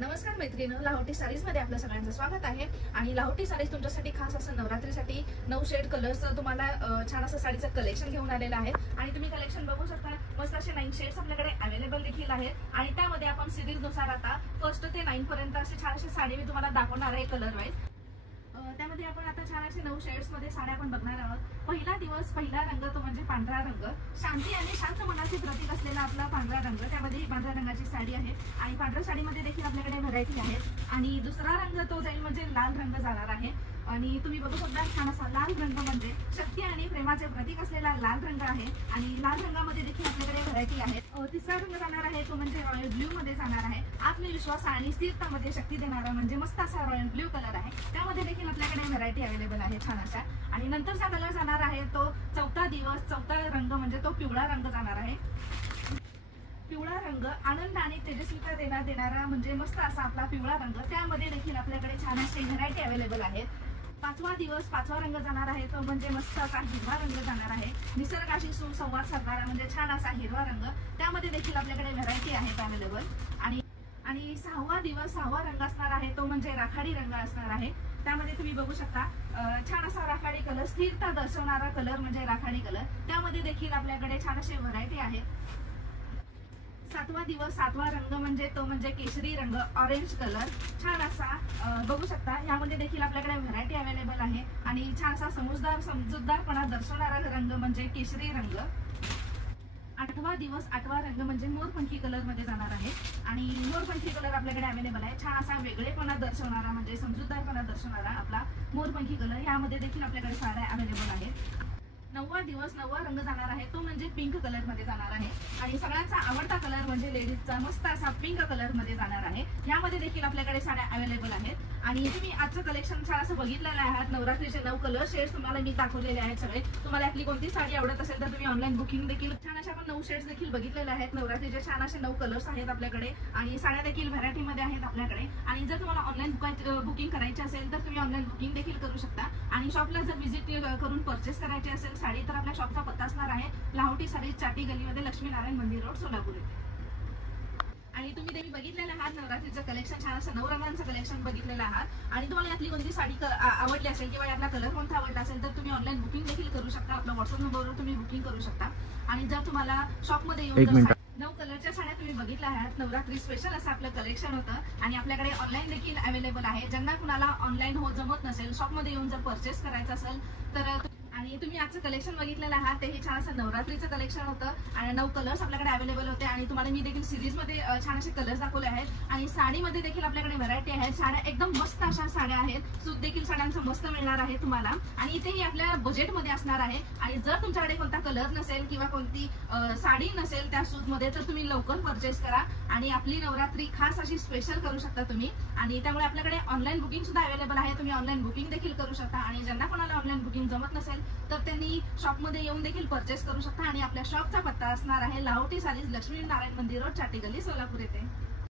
नमस्कार मैत्रिणी, लाहोटी साडीज मध्ये आपल्या सगळ्यांचं स्वागत आहे। आणि लाहोटी साडीज तुमच्यासाठी खास असं नवरात्रीसाठी 9 शेड कलर्स तुम्हाला छान असं साडीचं कलेक्शन घेऊन आलेलं आहे। आणि तुम्ही कलेक्शन बघू शकता, मस्त असे 9 शेड्स आपल्याकडे अवेलेबल देखील आहेत। आणि त्यामध्ये आपण सिरीज नुसार आता 1 ते 9 पर्यंत अशी छान अशी साडी मी तुम्हाला दाखवणार आहे कलर वाईज। त्यामध्ये आपण आता छान असे 9 शेड्स मध्ये साड्या आपण बघणार आहोत। पहिला दिवस, पहिला रंग तो म्हणजे पांढरा रंग, शांती आणि शांत मनाचे प्रतीक असलेला आपला पांढरा रंग। त्यामध्ये पांढऱ्या रंगाची साडी आहे आणि पांढऱ्या साडीमध्ये देखील आपल्याकडे व्हरायटी आहेत। आणि दुसरा रंग तो जाईल म्हणजे लाल रंग जाणार आहे। आणि तुम्ही बघू शकता छान असा लाल रंग म्हणजे शक्ती आणि प्रेमाचे प्रतीक असलेला लाल रंग आहे। आणि लाल रंगामध्ये देखील आपल्याकडे व्हरायटी आहे। तिसरा रंग जाणार आहे तो म्हणजे रॉयल ब्ल्यू मध्ये जाणार आहे। आत्मविश्वास आणि स्थिरतामध्ये शक्ती देणारा म्हणजे मस्त असा रॉयल ब्ल्यू कलर आहे। त्यामध्ये देखील आपल्याकडे व्हरायटी अवेलेबल आहे छान अशा। आणि नंतरचा कलर जाणार आहे तो चौथा दिवस, चौथा रंग म्हणजे तो पिवळा रंग जाणार आहे। पिवळा रंग आनंद आणि तेजस्विता देणारा म्हणजे मस्त असा आपला पिवळा रंग। त्यामध्ये देखील आपल्याकडे छान अशी व्हरायटी अवेलेबल आहेत। पाचवा दिवस, पाचवा रंग जाणार आहे तो म्हणजे मस्त असा हिरवा रंग जाणार आहे। निसर्गाशी सुसंवाद साधणारा म्हणजे छान असा हिरवा रंग। त्यामध्ये देखील आपल्याकडे व्हरायटी आहेत अवेलेबल। आणि सहावा दिवस, सहावा रंग असणार आहे तो म्हणजे राखाडी रंग असणार आहे। त्यामध्ये तुम्ही बघू शकता छान असा राखाडी कलर, स्थिरता दर्शवणारा कलर म्हणजे राखाडी कलर। त्यामध्ये देखील आपल्याकडे छान अशी व्हरायटी आहे। सातवा दिवस, सातवा रंग म्हणजे तो म्हणजे केशरी रंग, ऑरेंज कलर छान असा बघू शकता। यामध्ये देखील आपल्याकडे व्हरायटी अवेलेबल आहे। आणि छान असा समजूतदारपणा दर्शवणारा रंग म्हणजे केशरी रंग। आठवा दिवस, आठवा रंग म्हणजे मोरपंखी कलर मध्ये जाणार आहे। आणि मोरपंखी कलर आपल्याकडे अवेलेबल आहे। छान असा वेगळेपणा दर्शवणारा म्हणजे समजूतदारपणा दर्शवणारा आपला मोरपंखी कलर। यामध्ये देखील आपल्याकडे साड्या अवेलेबल आहेत। नववा दिवस, नववा रंग जाणार आहे तो म्हणजे पिंक कलर मध्ये जाणार आहे। आणि सगळ्यांचा आवडता कलर म्हणजे लेडीजचा मस्त असा पिंक कलर मध्ये जाणार आहे। यामध्ये देखील आपल्याकडे साड्या अवेलेबल आहेत। आणि तुम्ही आजचं कलेक्शन छान असं बघितलेलं आहे। नवरात्रीचे 9 कलर शेड्स तुम्हाला मी दाखवलेले आहेत सगळे। तुम्हाला यातली कोणती साडी आवडत असेल तर तुम्ही ऑनलाईन बुकिंग देखील छान अशा आपण 9 शेड्स देखील बघितलेले आहेत। नवरात्रीचे छान असे 9 कलर्स आहेत आपल्याकडे। आणि साड्या देखील व्हरायटी मध्ये आहेत आपल्याकडे। आणि जर तुम्हाला ऑनलाईन बुकिंग करायची असेल तर तुम्ही ऑनलाईन बुकिंग देखील करू शकता। आणि शॉपला जर व्हिजिट करून परचेस करायची असेल साडी तर आपल्या शॉपचा पत्ता असणार आहे लाहोटी साडीज, चाटी गलीमध्ये, लक्ष्मीनारायण मंदिर रोड, सोलापूर। आणि तुम्ही बघितलेलं आहात नवरात्रीचं कलेक्शन, छान असं 9 रंगांचं कलेक्शन बघितलेलं आहात। आणि तुम्हाला यातली कोणती साडी आवडली असेल किंवा यातला कलर कोणता आवडला असेल तर तुम्ही ऑनलाईन बुकिंग देखील करू शकता। आपल्या व्हॉट्सअप नंबरवर तुम्ही बुकिंग करू शकता। आणि जर तुम्हाला शॉपमध्ये येऊन 9 कलरच्या साड्या तुम्ही बघितल्या आहात, नवरात्री स्पेशल असं आपलं कलेक्शन होतं। आणि आपल्याकडे ऑनलाईन देखील अवेलेबल आहे। ज्यांना कुणाला ऑनलाईन जमत नसेल, शॉपमध्ये येऊन जर परचेस करायचं असेल तर आणि तुम्ही आजचं कलेक्शन बघितलेलं आहात ते हे छान असं नवरात्रीचं कलेक्शन होतं। आणि 9 कलर्स आपल्याकडे अवेलेबल होते। आणि तुम्हाला मी देखील सिरीज मध्ये छान असे कलर्स दाखवले आहेत। आणि साडीमध्ये देखील आपल्याकडे व्हरायटी आहे। साड्या एकदम मस्त अशा साड्या आहेत। सूत देखील साड्यांचं मस्त मिळणार आहे तुम्हाला। आणि इथेही आपल्या बजेटमध्ये असणार आहे। आणि जर तुमच्याकडे कोणता कलर नसेल किंवा कोणती साडी नसेल त्या सूत मध्ये तर तुम्ही लवकर परचेस करा। आणि आपली नवरात्री खास अशी स्पेशल करू शकता तुम्ही। आणि त्यामुळे आपल्याकडे ऑनलाईन बुकिंग सुद्धा अवेलेबल आहे। तुम्ही ऑनलाईन बुकिंग देखील करू शकता। आणि ज्यांना कोणाला ऑनलाईन बुकिंग जमत नसेल तर त्यांनी शॉपमध्ये येऊन देखील परचेस करू शकता। आणि आपल्या शॉपचा पत्ता असणार आहे लाहोटी साडीज, लक्ष्मीनारायण मंदिर रोड, चाटी गली, सोलापूर येथे।